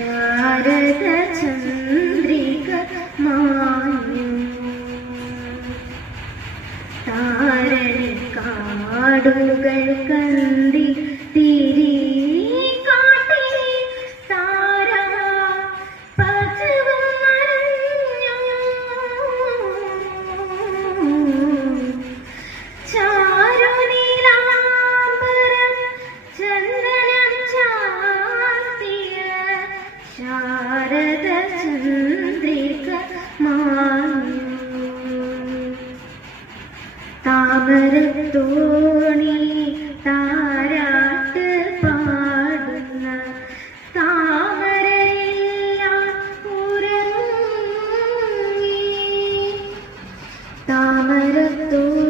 ശാരദ ചന്ദ്രിക മാഞ്ഞു താരണി കാടുകൾ കണ്ടി തിരി താമര താമരത്തോണി താരാട്ട് പാടുന്ന താമരത്തോണി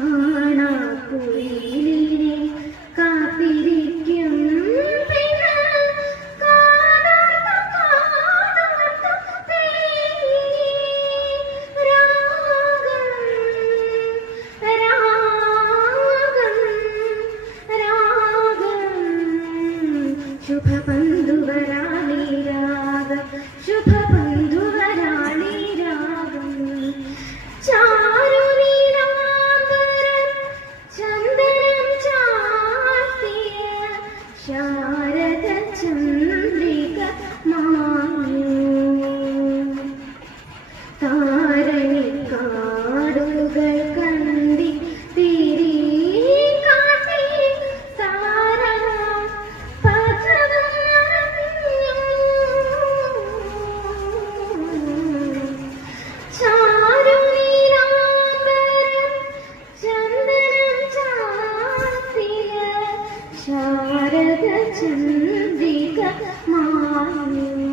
കാണാപ്പുഴേ ചന്ദ്രിക മായൂ